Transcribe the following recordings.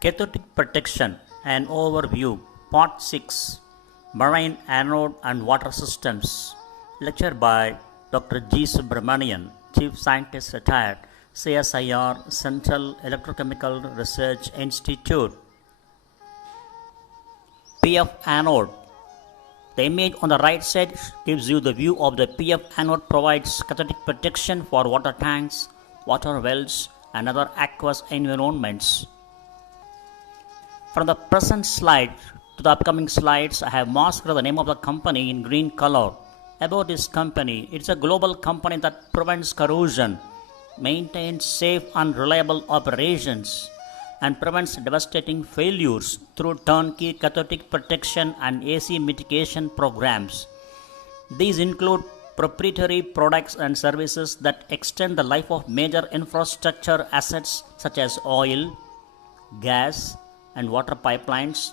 Cathodic Protection, an Overview, Part 6, Marine Anode and Water Systems. Lecture by Dr.G.Subramanian, Chief Scientist Retired, CSIR, Central Electrochemical Research Institute. PF Anode. The image on the right side gives you the view of the PF anode. Provides cathodic protection for water tanks, water wells and other aqueous environments. From the present slide to the upcoming slides, I have masked the name of the company in green color. About this company, it's a global company that prevents corrosion, maintains safe and reliable operations, and prevents devastating failures through turnkey cathodic protection and AC mitigation programs. These include proprietary products and services that extend the life of major infrastructure assets such as oil, gas, and water pipelines,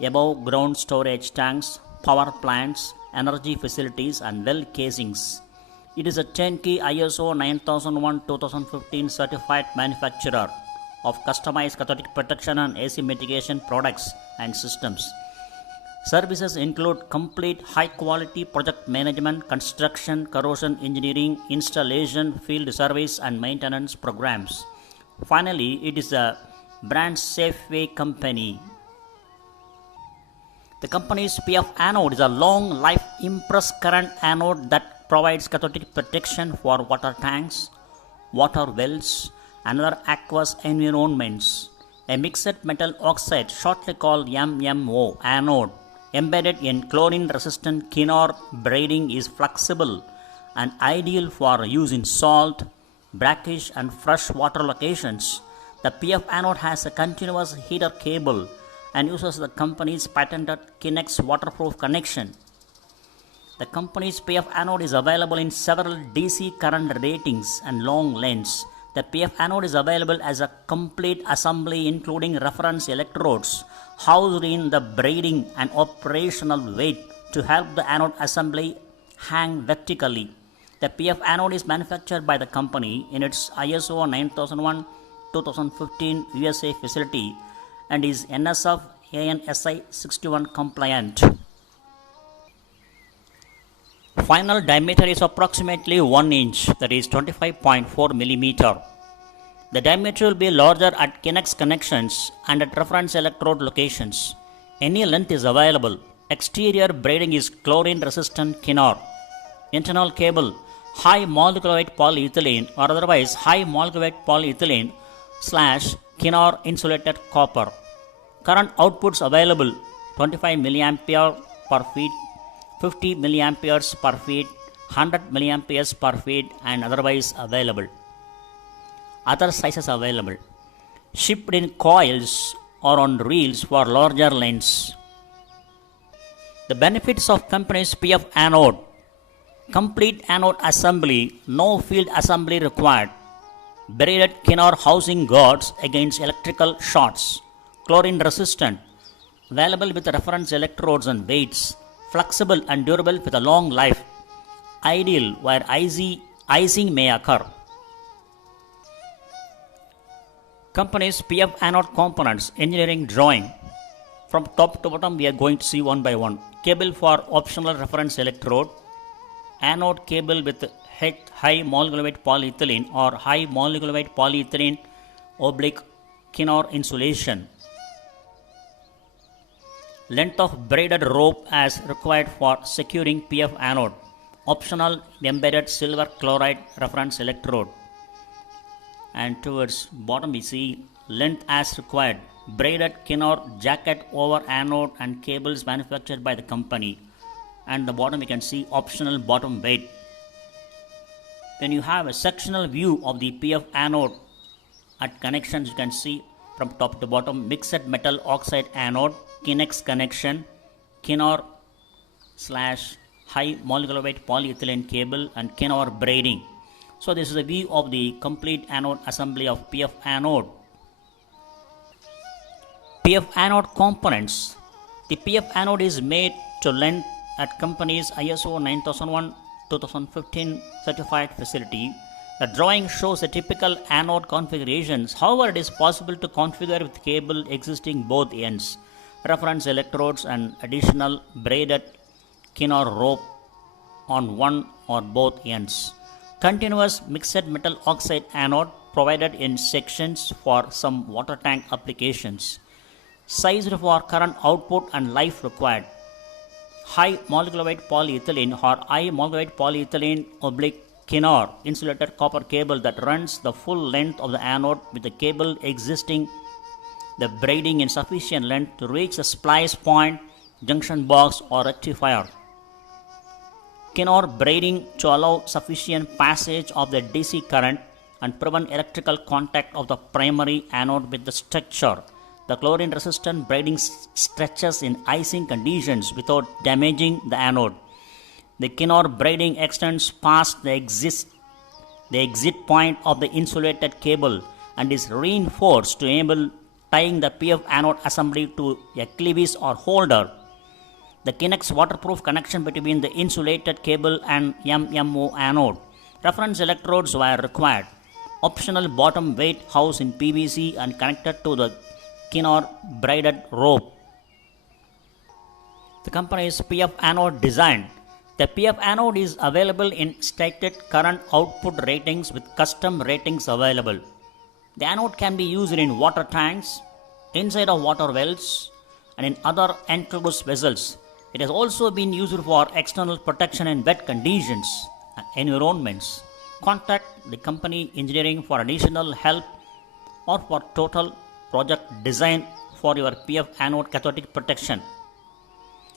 above ground storage tanks, power plants, energy facilities, and well casings. It is a turnkey ISO 9001:2015 certified manufacturer of customized cathodic protection and AC mitigation products and systems. Services include complete high-quality project management, construction, corrosion engineering, installation, field service, and maintenance programs. Finally, it is a brand Safeway company. The company's PF anode is a long-life impress current anode that provides cathodic protection for water tanks, water wells, and other aqueous environments. A mixed metal oxide, shortly called MMO anode, embedded in chlorine-resistant Kinor braiding, is flexible and ideal for use in salt, brackish, and freshwater locations. The PF anode has a continuous heater cable and uses the company's patented Kinex waterproof connection. The company's PF anode is available in several DC current ratings and long lengths. The PF anode is available as a complete assembly including reference electrodes housed in the braiding and operational weight to help the anode assembly hang vertically. The PF anode is manufactured by the company in its ISO 9001:2015 USA facility and is NSF ANSI 61 compliant. Final diameter is approximately 1 inch, that is 25.4 millimeter. The diameter will be larger at Kinex connections and at reference electrode locations. Any length is available. Exterior braiding is chlorine resistant Kinor. Internal cable, high molecular weight polyethylene or otherwise high molecular weight polyethylene / Kinor insulated copper. Current outputs available: 25 mA per feet, 50 mA per feet, 100 mA per feet, and otherwise available. Other sizes available. Shipped in coils or on reels for larger lengths. The benefits of company's PF anode: complete anode assembly, no field assembly required. Braided Kinor housing guards against electrical shorts. Chlorine resistant. Available with reference electrodes and weights. Flexible and durable with a long life. Ideal where icing may occur. Company's PF anode components engineering drawing. From top to bottom we are going to see one by one. Cable for optional reference electrode. Anode cable with high molecular weight polyethylene or high molecular weight polyethylene / Kinor insulation. Length of braided rope as required for securing PF anode. Optional embedded silver chloride reference electrode. And towards bottom we see length as required. Braided Kinor jacket over anode and cables manufactured by the company. And the bottom we can see optional bottom weight. When you have a sectional view of the PF anode at connections, you can see from top to bottom mixed metal oxide anode, Kinex connection, Kinor / high molecular weight polyethylene cable, and Kinor braiding. So this is a view of the complete anode assembly of PF anode. PF anode components. The PF anode is made to length at company's ISO 9001:2015 certified facility The drawing shows the typical anode configurations. However, it is possible to configure with cable existing both ends, reference electrodes and additional braided Kinor rope on one or both ends. Continuous mixed metal oxide anode provided in sections for some water tank applications. Sized for current output and life required. High molecular weight polyethylene or high molecular weight polyethylene oblique Kinor insulated copper cable that runs the full length of the anode with the cable existing the braiding in sufficient length to reach the splice point, junction box or rectifier. Kinor braiding to allow sufficient passage of the DC current and prevent electrical contact of the primary anode with the structure. The chlorine resistant braiding stretches in icing conditions without damaging the anode. The Kinor braiding extends past the exit point of the insulated cable and is reinforced to enable tying the PF anode assembly to a clevis or holder. The Kinex waterproof connection between the insulated cable and MMO anode. Reference electrodes were required. Optional bottom weight house in PVC and connected to the Kinor braided rope. The company's PF anode design. The PF anode is available in stated current output ratings with custom ratings available. The anode can be used in water tanks, inside of water wells, and in other enclosed vessels. It has also been used for external protection in wet conditions and environments. Contact the company engineering for additional help or for total project design for your PF anode cathodic protection.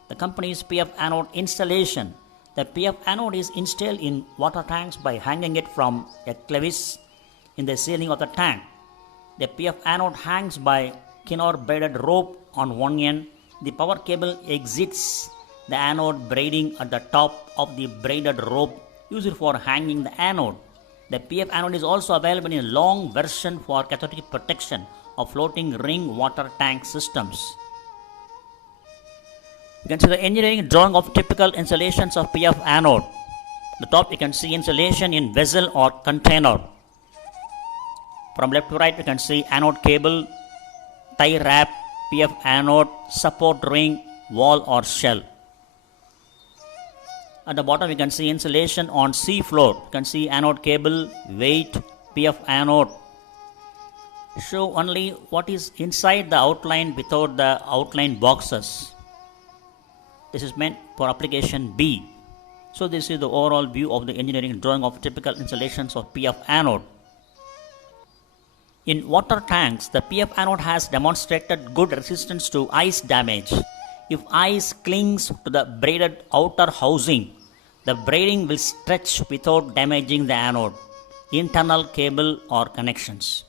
The company's PF anode installation. The PF anode is installed in water tanks by hanging it from a clevis in the ceiling of the tank. The PF anode hangs by Kinor braided rope on one end. The power cable exits the anode braiding at the top of the braided rope used for hanging the anode. The PF anode is also available in a long version for cathodic protection of floating ring water tank systems. You can see the engineering drawing of typical installations of PF anode. The top you can see installation in vessel or container. From left to right you can see anode cable, tie wrap, PF anode, support ring, wall or shell. At the bottom you can see installation on sea floor. You can see anode cable, weight, PF anode. Show only what is inside the outline without the outline boxes. This is meant for application B. So this is the overall view of the engineering drawing of typical installations of PF anode. In water tanks, the PF anode has demonstrated good resistance to ice damage. If ice clings to the braided outer housing, the braiding will stretch without damaging the anode, internal cable or connections.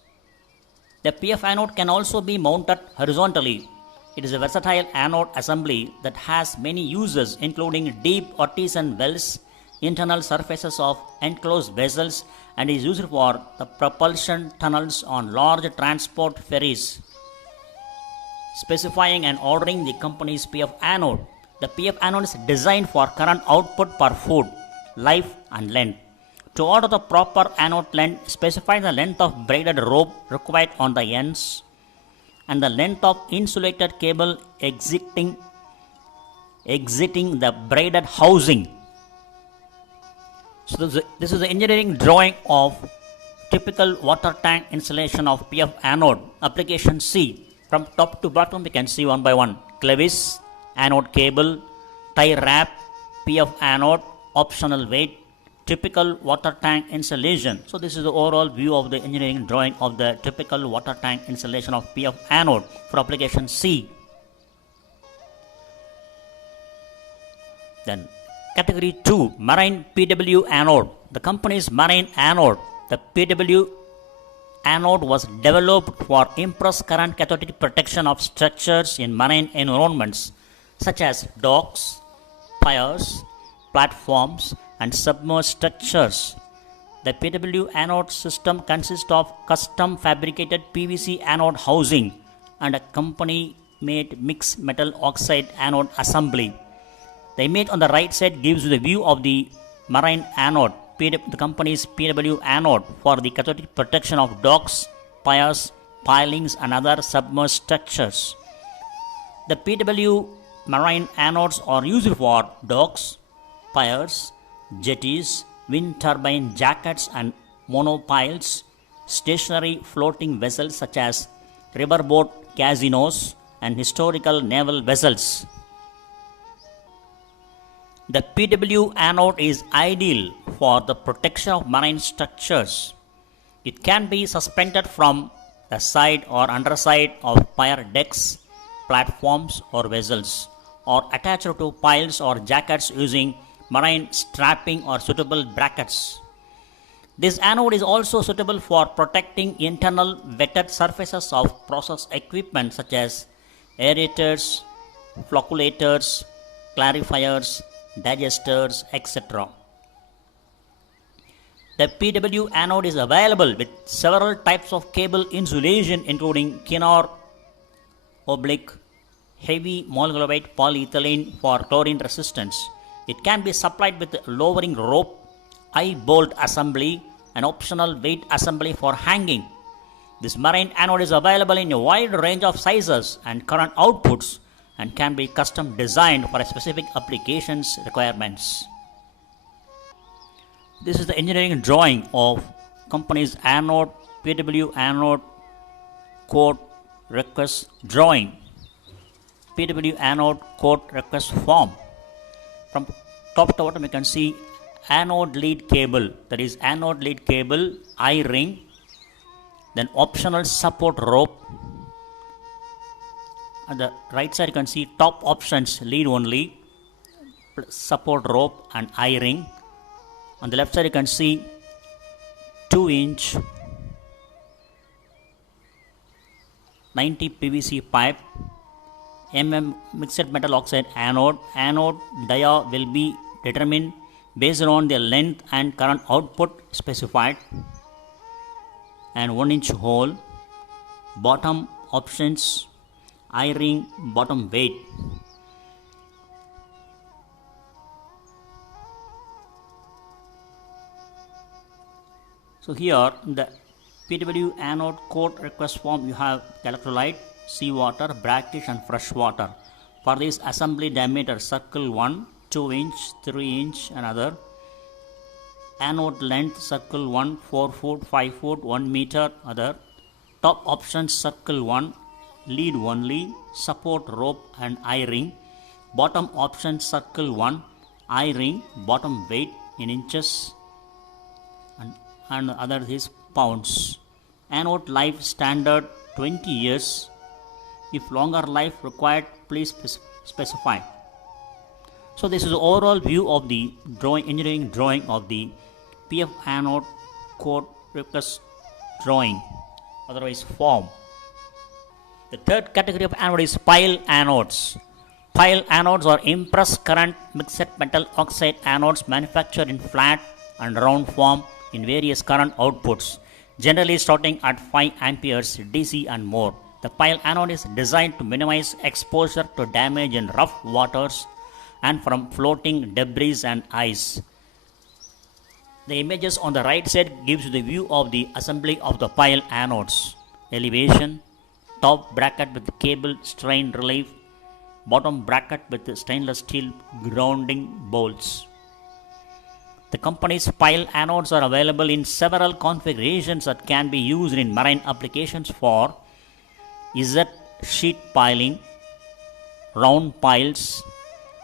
The PF anode can also be mounted horizontally. It is a versatile anode assembly that has many uses including deep artesian wells, internal surfaces of enclosed vessels and is used for the propulsion tunnels on large transport ferries. Specifying and ordering the company's PF anode. The PF anode is designed for current output per foot, life and length. To order the proper anode length, specify the length of braided rope required on the ends and the length of insulated cable exiting the braided housing. So this is the engineering drawing of typical water tank installation of PF anode. Application C. From top to bottom we can see one by one. Clevis, anode cable, tie wrap, PF anode, optional weight, typical water tank installation. So this is the overall view of the engineering drawing of the typical water tank installation of PF anode for application C. Then category 2, Marine PW anode. The company's Marine Anode. The PW anode was developed for impressed current cathodic protection of structures in marine environments such as docks, piers, platforms and submerged structures. The PW anode system consists of custom fabricated PVC anode housing and a company-made mixed metal oxide anode assembly. The image on the right side gives you the view of the Marine Anode the company's PW anode for the cathodic protection of docks, piers, pilings, and other submerged structures. The PW marine anodes are used for docks, piers, jetties, wind turbine jackets and monopiles, stationary floating vessels such as riverboat casinos, and historical naval vessels. The PW anode is ideal for the protection of marine structures. It can be suspended from the side or underside of pier decks, platforms, or vessels, or attached to piles or jackets using marine strapping or suitable brackets. This anode is also suitable for protecting internal wetted surfaces of process equipment such as aerators, flocculators, clarifiers, digesters, etc. The PW anode is available with several types of cable insulation including Kinnar, oblique, heavy molecular weight polyethylene for chlorine resistance. It can be supplied with lowering rope, eye-bolt assembly, and optional weight assembly for hanging. This marine anode is available in a wide range of sizes and current outputs and can be custom designed for specific applications requirements. This is the engineering drawing of company's anode, PW anode quote request drawing, PW anode quote request form. From top to bottom you can see anode lead cable, that is anode lead cable, eye ring, then optional support rope. On the right side you can see top options lead only, support rope and eye ring. On the left side you can see 2-inch 90 PVC pipe, mixed metal oxide anode. Anode dia will be determined based on the length and current output specified, and 1-inch hole. Bottom options, eye ring, bottom weight. So here in the PW anode quote request form you have electrolyte, seawater, brackish and fresh water. For this assembly diameter circle 1, 2-inch, 3-inch and other. Anode length circle 1, 4 foot, 5 foot, 1 meter other. Top options circle 1, lead only, support rope and eye ring. Bottom option circle 1, eye ring, bottom weight in inches and other is pounds. Anode life standard 20 years. If longer life required, please specify. So this is the overall view of the engineering drawing of the PF anode quote request drawing, otherwise form. The third category of anode is pile anodes. Pile anodes are impressed current mixed metal oxide anodes manufactured in flat and round form in various current outputs, generally starting at 5 amperes DC and more. The pile anode is designed to minimize exposure to damage in rough waters and from floating debris and ice. The images on the right side gives you the view of the assembly of the pile anodes. Elevation, top bracket with cable strain relief, bottom bracket with stainless steel grounding bolts. The company's pile anodes are available in several configurations that can be used in marine applications for Z sheet piling, round piles,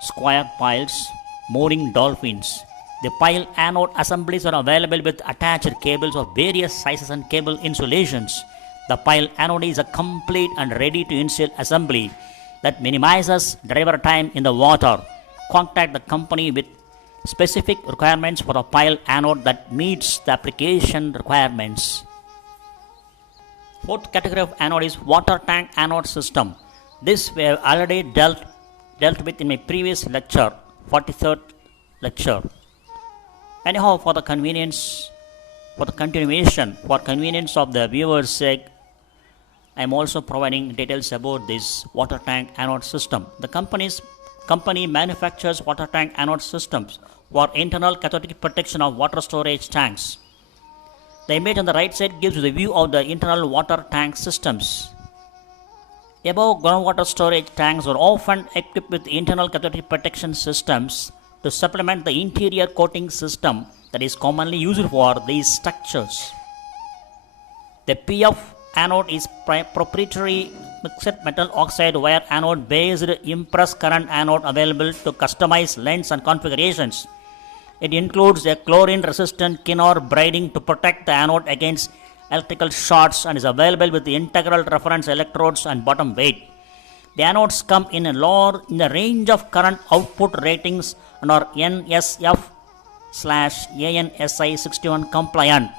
square piles, mooring dolphins. The pile anode assemblies are available with attached cables of various sizes and cable insulations. The pile anode is a complete and ready to install assembly that minimizes driver time in the water. Contact the company with specific requirements for a pile anode that meets the application requirements. Fourth category of anode is water tank anode system. This we have already dealt with in my previous lecture, 43rd lecture. Anyhow, for convenience of the viewer's sake, I am also providing details about this water tank anode system. The company manufactures water tank anode systems for internal cathodic protection of water storage tanks. The image on the right side gives you the view of the internal water tank systems. Above groundwater storage tanks are often equipped with internal cathodic protection systems to supplement the interior coating system that is commonly used for these structures. The PF anode is proprietary mixed metal oxide wire anode based impressed current anode available to customize lengths and configurations. It includes a chlorine resistant Kinor braiding to protect the anode against electrical shorts and is available with the integral reference electrodes and bottom weight. The anodes come in the range of current output ratings and are NSF/ANSI 61 compliant.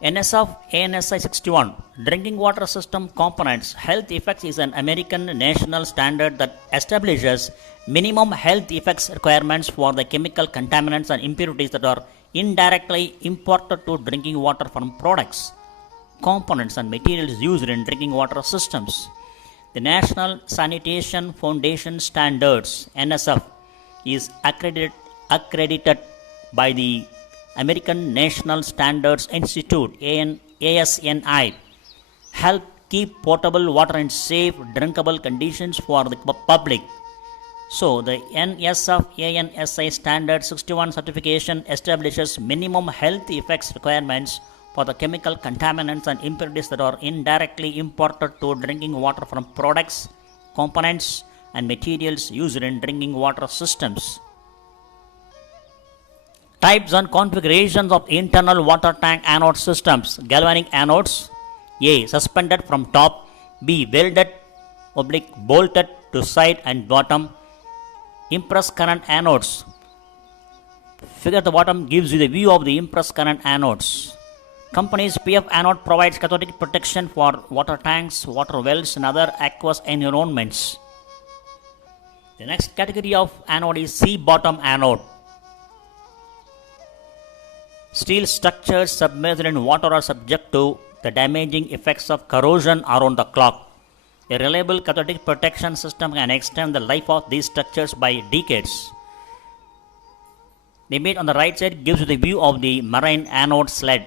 NSF ANSI 61 Drinking Water System Components Health Effects is an American national standard that establishes minimum health effects requirements for the chemical contaminants and impurities that are indirectly imported to drinking water from products, components and materials used in drinking water systems. The National Sanitation Foundation Standards (NSF) is accredited by the American National Standards Institute (ASNI), help keep potable water in safe, drinkable conditions for the public. So, the NSF ANSI Standard 61 certification establishes minimum health effects requirements for the chemical contaminants and impurities that are indirectly imported to drinking water from products, components, and materials used in drinking water systems. Types and configurations of internal water tank anode systems. Galvanic anodes. A. Suspended from top. B. Welded / bolted to side and bottom. Impressed current anodes. Figure at the bottom gives you the view of the impressed current anodes. Company's PF anode provides cathodic protection for water tanks, water wells, and other aqueous environments. The next category of anode is C-bottom anode. Steel structures submerged in water are subject to the damaging effects of corrosion around the clock. A reliable cathodic protection system can extend the life of these structures by decades. The image on the right side gives you the view of the Marine Anode Sled.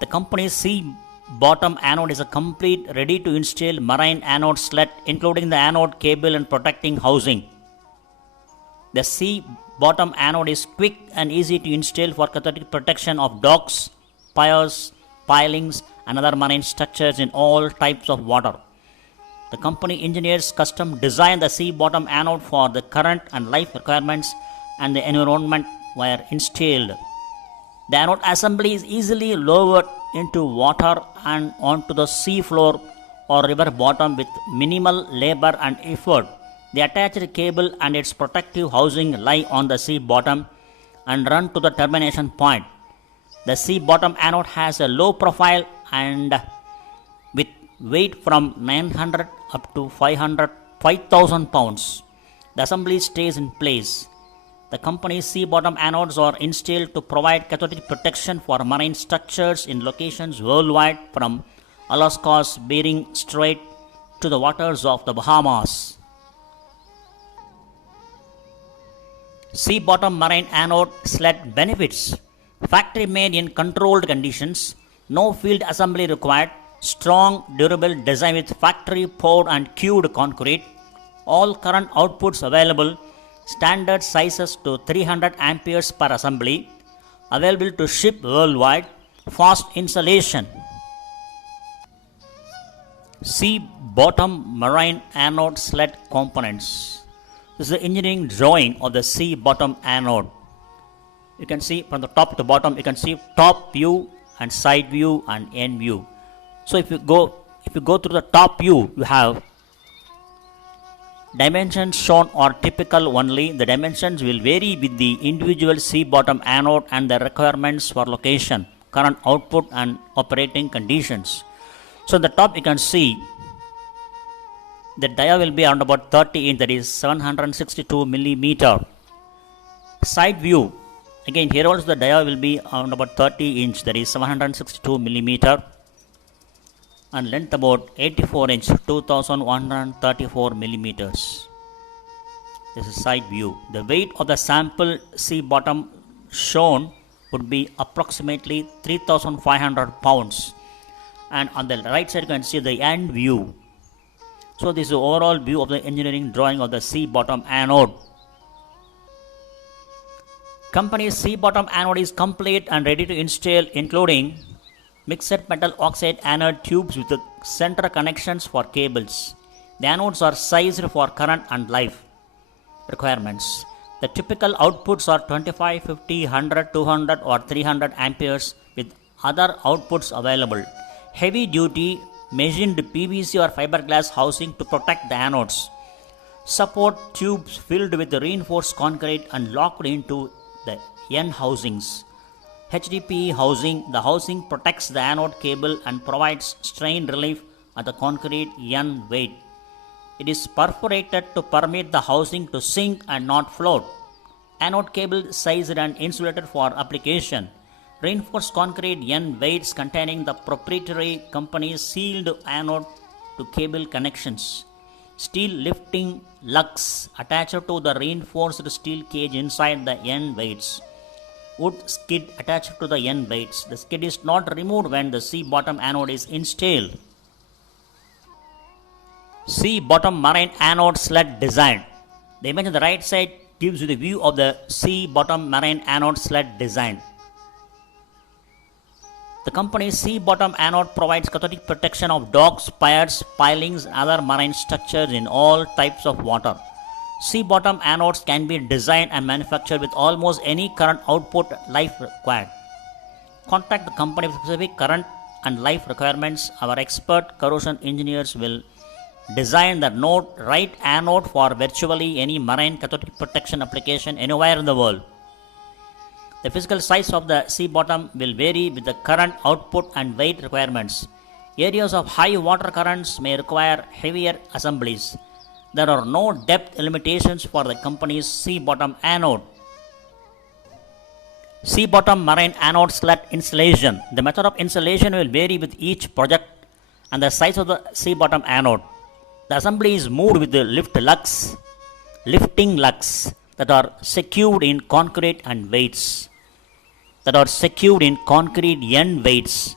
The company's C-bottom anode is a complete, ready-to-install Marine Anode Sled, including the anode cable and protecting housing. The C-bottom anode is quick and easy to install for cathodic protection of docks, piers, pilings, and other marine structures in all types of water. The company engineers custom designed the C-bottom anode for the current and life requirements and the environment were installed. The anode assembly is easily lowered into water and onto the sea floor or river bottom with minimal labor and effort. The attached cable and its protective housing lie on the sea bottom and run to the termination point. The sea bottom anode has a low profile and with weight from 900 up to 5,000 pounds. The assembly stays in place. The company's sea bottom anodes are installed to provide cathodic protection for marine structures in locations worldwide from Alaska's Bering Strait to the waters of the Bahamas. Sea bottom marine anode sled benefits. Factory made in controlled conditions. No field assembly required. Strong, durable design with factory poured and cured concrete. All current outputs available. Standard sizes to 300 amperes per assembly. Available to ship worldwide. Fast installation. Sea bottom marine anode sled components. This is the engineering drawing of the sea bottom anode. You can see from the top to bottom, you can see top view and side view and end view. So if you go through the top view, you have dimensions shown are typical only. The dimensions will vary with the individual sea bottom anode and the requirements for location, current output and operating conditions. So in the top you can see the dia will be around about 30 inch, that is 762 millimeter. Side view, again here also the dia will be around about 30 inch, that is 762 millimeter. And length about 84 inch, 2134 millimeters. This is side view. The weight of the sample sea bottom shown would be approximately 3,500 pounds. And on the right side you can see the end view. So this is the overall view of the engineering drawing of the sea bottom anode. Company's sea bottom anode is complete and ready to install, including mixed metal oxide anode tubes with the center connections for cables. The anodes are sized for current and life requirements. The typical outputs are 25, 50, 100, 200 or 300 amperes with other outputs available. Heavy duty machined PVC or fiberglass housing to protect the anodes. Support tubes filled with reinforced concrete and locked into the N housings. HDPE housing. The housing protects the anode cable and provides strain relief at the concrete N weight. It is perforated to permit the housing to sink and not float. Anode cable sized and insulated for application. Reinforced concrete N weights containing the proprietary company's sealed anode to cable connections. Steel lifting lugs attached to the reinforced steel cage inside the N weights. Wood skid attached to the N weights. The skid is not removed when the sea bottom anode is installed. Sea bottom marine anode sled design. The image on the right side gives you the view of the sea bottom marine anode sled design. The company's sea bottom anode provides cathodic protection of docks, piers, pilings, and other marine structures in all types of water. Sea bottom anodes can be designed and manufactured with almost any current output life required. Contact the company with specific current and life requirements. Our expert corrosion engineers will design the right anode for virtually any marine cathodic protection application anywhere in the world. The physical size of the sea bottom will vary with the current output and weight requirements. Areas of high water currents may require heavier assemblies. There are no depth limitations for the company's sea bottom anode. Sea bottom marine anode sled installation. The method of installation will vary with each project and the size of the sea bottom anode. The assembly is moved with the lifting lugs that are secured in concrete and weights. End weights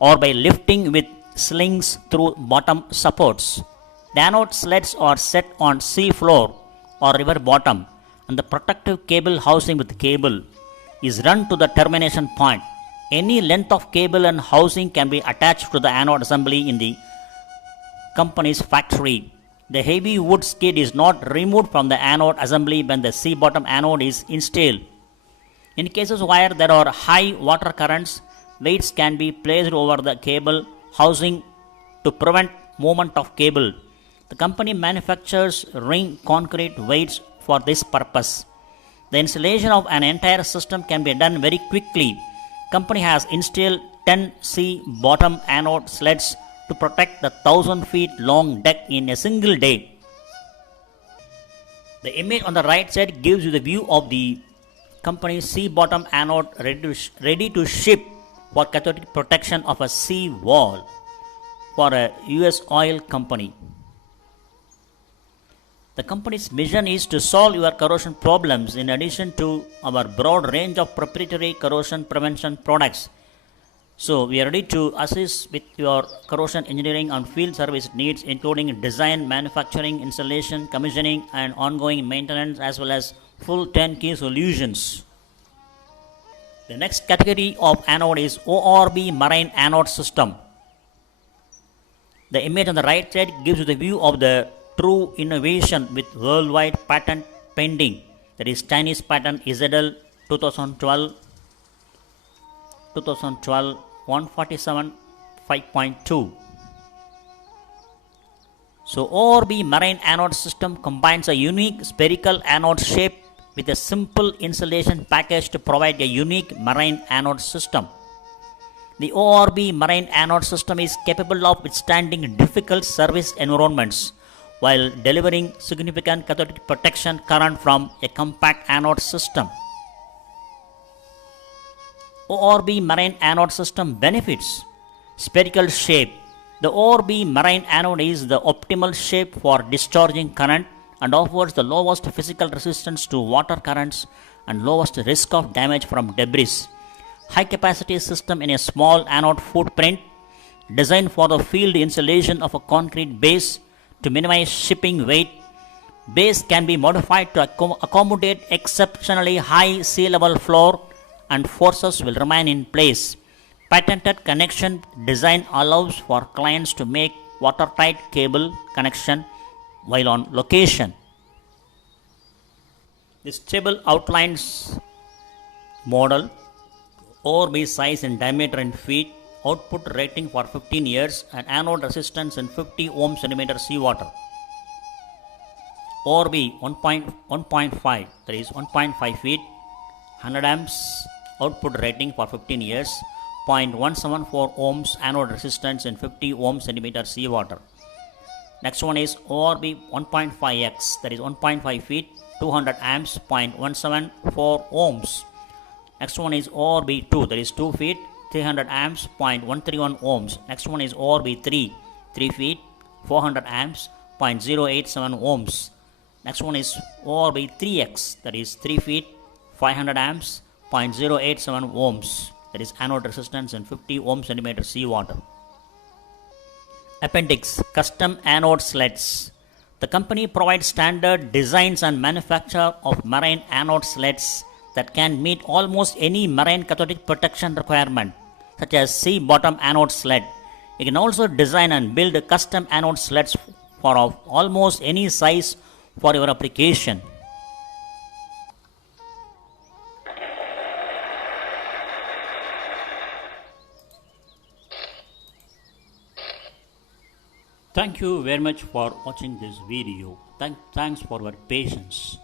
or by lifting with slings through bottom supports. The anode sleds are set on sea floor or river bottom, and the protective cable housing with cable is run to the termination point. Any length of cable and housing can be attached to the anode assembly in the company's factory. The heavy wood skid is not removed from the anode assembly when the sea bottom anode is installed. In cases where there are high water currents, weights can be placed over the cable housing to prevent movement of cable. The company manufactures ring concrete weights for this purpose. The installation of an entire system can be done very quickly. Company has installed 10 sea bottom anode sleds to protect the 1,000 feet long deck in a single day. The image on the right side gives you the view of the company's sea bottom anode ready to ship for cathodic protection of a sea wall for a US oil company. The company's mission is to solve your corrosion problems in addition to our broad range of proprietary corrosion prevention products. So we are ready to assist with your corrosion engineering and field service needs, including design, manufacturing, installation, commissioning and ongoing maintenance, as well as full turnkey solutions. The next category of anode is ORB Marine Anode System. The image on the right side gives you the view of the true innovation with worldwide patent pending. That is Chinese patent ZL 2012 147 5.2. So ORB Marine Anode System combines a unique spherical anode shape with a simple insulation package to provide a unique marine anode system. The ORB Marine Anode System is capable of withstanding difficult service environments while delivering significant cathodic protection current from a compact anode system. ORB Marine Anode System benefits: spherical shape. The ORB Marine Anode is the optimal shape for discharging current and offers the lowest physical resistance to water currents and lowest risk of damage from debris. High capacity system in a small anode footprint, designed for the field installation of a concrete base to minimize shipping weight. Base can be modified to accommodate exceptionally high sea level floor and forces will remain in place. Patented connection design allows for clients to make watertight cable connection while on location. This table outlines model, ORB size in diameter in feet, output rating for 15 years and anode resistance in 50 ohm centimeter seawater. ORB 1.5, that is 1.5 feet, 100 amps output rating for 15 years, 0.174 ohms anode resistance in 50 ohm centimeter seawater. Next one is ORB 1.5x, that is 1.5 feet, 200 amps, 0.174 ohms. Next one is ORB 2, that is 2 feet, 300 amps, 0.131 ohms. Next one is ORB 3, 3 feet, 400 amps, 0.087 ohms. Next one is ORB 3x, that is 3 feet, 500 amps, 0.087 ohms. That is anode resistance in 50 ohm centimeter seawater. Appendix: Custom Anode Sleds. The company provides standard designs and manufacture of marine anode sleds that can meet almost any marine cathodic protection requirement, such as sea bottom anode sled. You can also design and build custom anode sleds for of almost any size for your application. Thank you very much for watching this video. Thanks for your patience.